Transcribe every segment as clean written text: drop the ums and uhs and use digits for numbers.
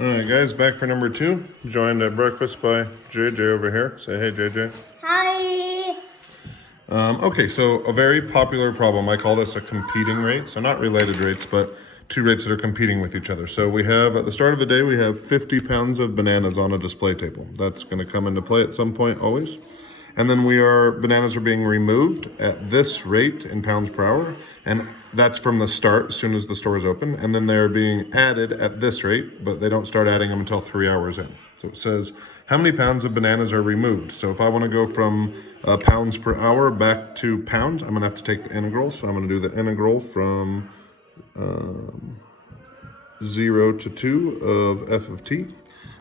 All right, guys, back for number 2. Joined at breakfast by JJ over here. Say hey, JJ. Hi. Okay, so a very popular problem. I call this a competing rate. So not related rates, but two rates that are competing with each other. So we have, at the start of the day, we have 50 pounds of bananas on a display table. That's going to come into play at some point, always. And then bananas are being removed at this rate in pounds per hour. And that's from the start, as soon as the store is open. And then they're being added at this rate, but they don't start adding them until 3 hours in. So it says, how many pounds of bananas are removed? So if I want to go from pounds per hour back to pounds, I'm going to have to take the integral. So I'm going to do the integral from 0 to 2 of f of t.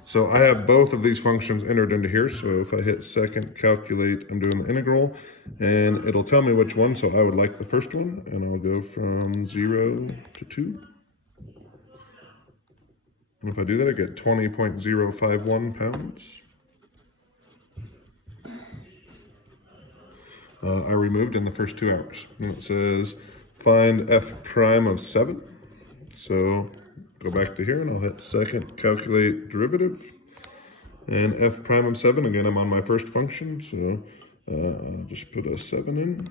So I have both of these functions entered into here. So if I hit second calculate, I'm doing the integral, and it'll tell me which one. So I would like the first one, and I'll go from 0 to 2. And if I do that, I get 20.051 pounds. I removed in the first 2 hours. And it says find f prime of 7. So go back to here and I'll hit second calculate derivative. And f prime of 7, again, I'm on my first function. So I'll just put a 7 in.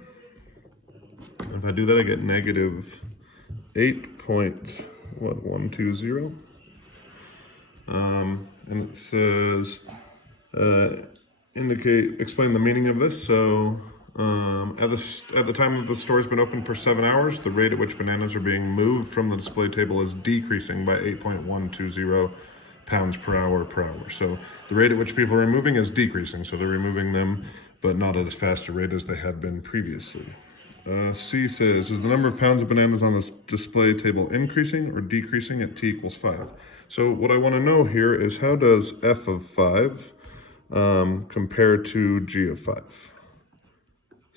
If I do that, I get negative 8.120. And it says explain the meaning of this. So at the time that the store has been open for 7 hours, the rate at which bananas are being moved from the display table is decreasing by 8.120 pounds per hour. So the rate at which people are removing is decreasing. So they're removing them, but not at as fast a rate as they had been previously. C says, is the number of pounds of bananas on this display table increasing or decreasing at t equals 5? So what I want to know here is, how does f of 5 compare to g of 5?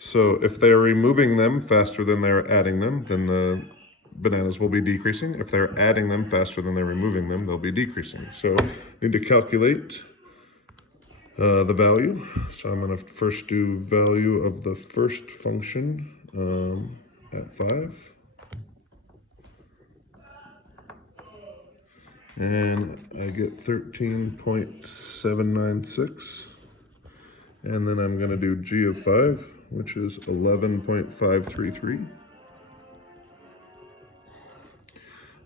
So if they're removing them faster than they're adding them, then the bananas will be decreasing. If they're adding them faster than they're removing them, they'll be decreasing. So I need to calculate the value. So I'm going to first do value of the first function at 5. And I get 13.796. And then I'm going to do g of 5, which is 11.533.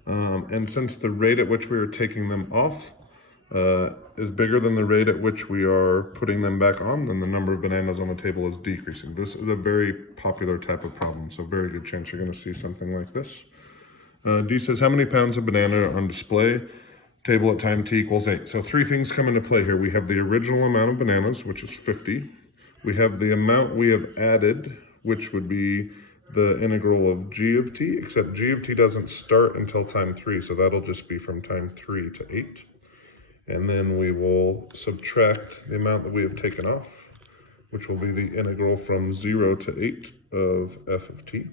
And since the rate at which we are taking them off is bigger than the rate at which we are putting them back on, then the number of bananas on the table is decreasing. This is a very popular type of problem, so very good chance you're going to see something like this. D says, how many pounds of banana are on display table at time t equals 8? So 3 things come into play here. We have the original amount of bananas, which is 50. We have the amount we have added, which would be the integral of g of t, except g of t doesn't start until time 3, so that'll just be from time 3 to 8. And then we will subtract the amount that we have taken off, which will be the integral from 0 to 8 of f of t.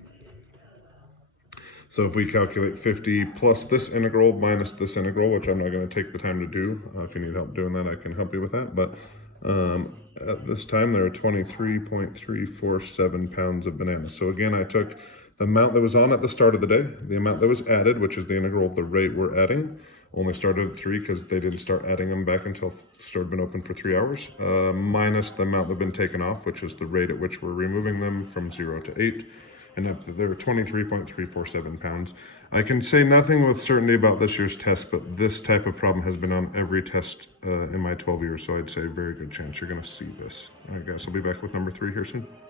So if we calculate 50 plus this integral minus this integral, which I'm not going to take the time to do, if you need help doing that, I can help you with that. But at this time, there are 23.347 pounds of bananas. So again, I took the amount that was on at the start of the day, the amount that was added, which is the integral of the rate we're adding, only started at 3 because they didn't start adding them back until the store had been open for 3 hours, minus the amount that had been taken off, which is the rate at which we're removing them from 0 to 8. And there were 23.347 pounds. I can say nothing with certainty about this year's test, but this type of problem has been on every test in my 12 years, so I'd say very good chance you're going to see this. All right, guys, I'll be back with number 3 here soon.